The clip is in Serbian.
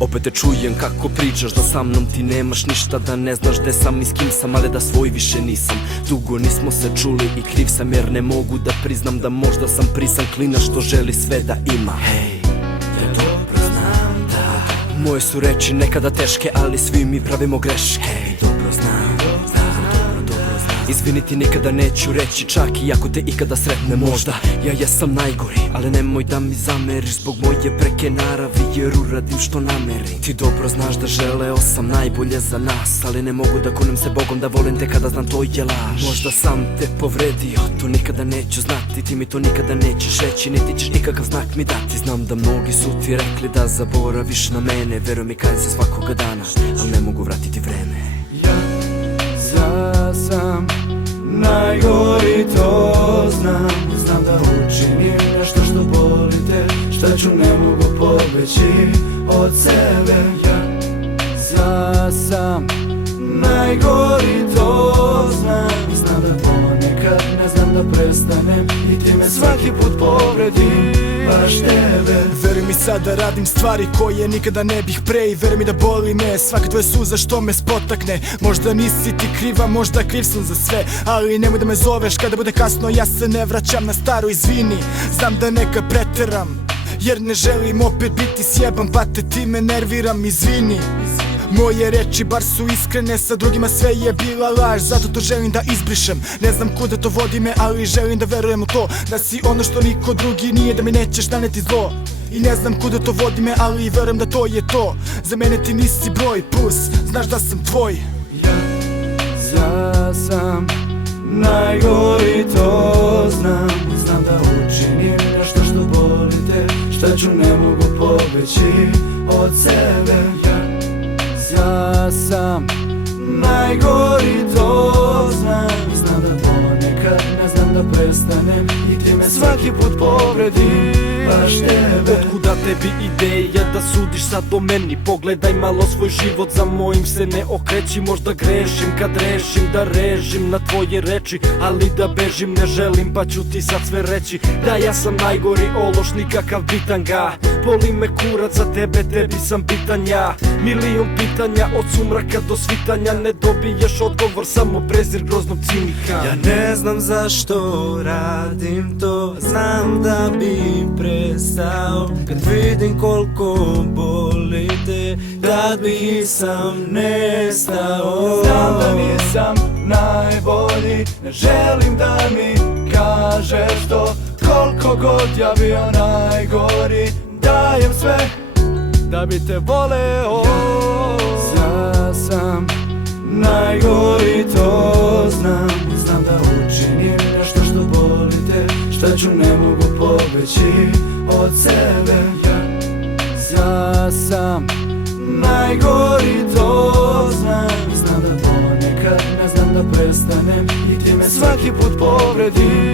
Opet te čujem kako pričaš da sa mnom ti nemaš ništa, da ne znaš gde sam ni s kim sam, ali da svoj više nisam. Dugo nismo se čuli i kriv sam jer ne mogu da priznam da možda sam prisan klina što želi sve da ima. Hej, ja dobro znam da moje su reči nekada teške, ali svi mi pravimo greške. Hej, dobro znam. Izviniti nikada neću reći, čak i ako te ikada sretne možda. Ja jesam najgori, ali nemoj da mi zameriš zbog moje preke naravi, jer uradim što namerim. Ti dobro znaš da želeo sam najbolje za nas, ali ne mogu da kunem se Bogom da volim te kada znam to je laž. Možda sam te povredio, to nikada neću znati, ti mi to nikada nećeš reći, niti ćeš nikakav znak mi dati. Znam da mnogi su ti rekli da zaboraviš na mene, veruj mi kajem se svakoga dana, ali ne mogu vratiti vreme. Ja sam najgori, to znam. Znam da učinim nešto što boli te, šta ću ne mogu pobeći od sebe. Ja sam najgori, to znam. Znam da ponekad ne znam da prestanem i ti me svaki put povredim, baš tebe. Veruj mi sad da radim stvari koje nikada ne bih pre, i veruj mi da boli me svaka tvoja suza što me spotakne. Možda nisi ti kriva, možda kriv sam za sve, ali nemoj da me zoveš kada bude kasno, ja se ne vraćam na staro, izvini. Znam da nekad preteram, jer ne želim opet biti sjeban, pa te time nerviram, izvini. Moje reči bar su iskrene, sa drugima sve je bila laž, zato to želim da izbrišem. Ne znam kuda to vodi me, ali želim da verujem u to, da si ono što niko drugi nije, da mi nećeš naneti zlo. I ne znam kuda to vodi me, ali verujem da to je to. Za mene ti nisi broj, plus znaš da sam tvoj. Ja sam najgori, to znam. Znam da učinim nešto što boli te, šta ću ne mogu pobeći od sebe. Ja sam najgori, to znam. Znam da ponekad ne znam da prestanem i ti me svaki put povredim, baš tebe. Otkuda tebi ideja da sudiš sad o meni? Pogledaj malo svoj život, za mojim se ne okreći. Možda grešim kad rešim da režim na tvoje reči, ali da bežim ne želim, pa ću ti sad sve reći. Da ja sam najgori ološ, nikakav bitanga. Boli me kurac za tebe, tebi sam bitan ja. Milion pitanja od sumraka do svitanja, ne dobiješ odgovor, samo prezir groznog cinika. Ja ne znam zašto radim to, znam da bi prestao. Kad vidim koliko boli te, tad bi sam nestao. Znam da nisam najbolji, ne želim da mi kažeš to. Koliko god ja bio najgori, dajem sve da bi te voleo. Ja sam najgori, to znam. Znam da učinim nešto što boli te, šta ću ne mogu pobeći od sebe. Ja sam najgori, to znam. Znam da ponekad ne znam da prestanem i ti me svaki put povredim,